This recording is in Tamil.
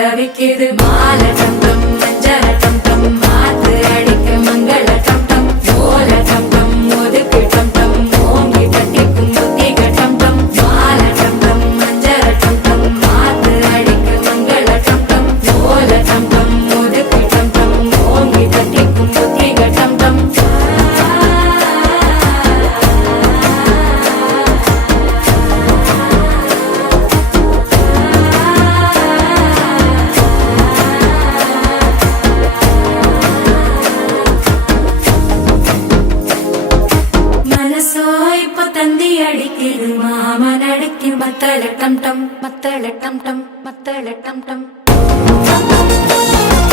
தவிக்குது மாலை டம் டம் மஞ்சள டம் டம் மாத்து அடிக்க மங்கள டம் டம் ஓல டம் டம் ஒதுக்கு டம் டம் ஓங்கி தட்டிக்கும் புத்திக டம் டம் மாலை டம் டம் மஞ்சள டம் டம் மாத்து அடிக்க மங்கள டம் டம் ஓல டம் டம் ஒதுக்கு டம் டம் ஓங்கி தட்டிக்கும் புத்திக டம் டம் தந்தி அடிக்குது மாமன் அடிக்கு மத்தள டம் டம் மத்தள டம் டம் மத்தள டம் டம்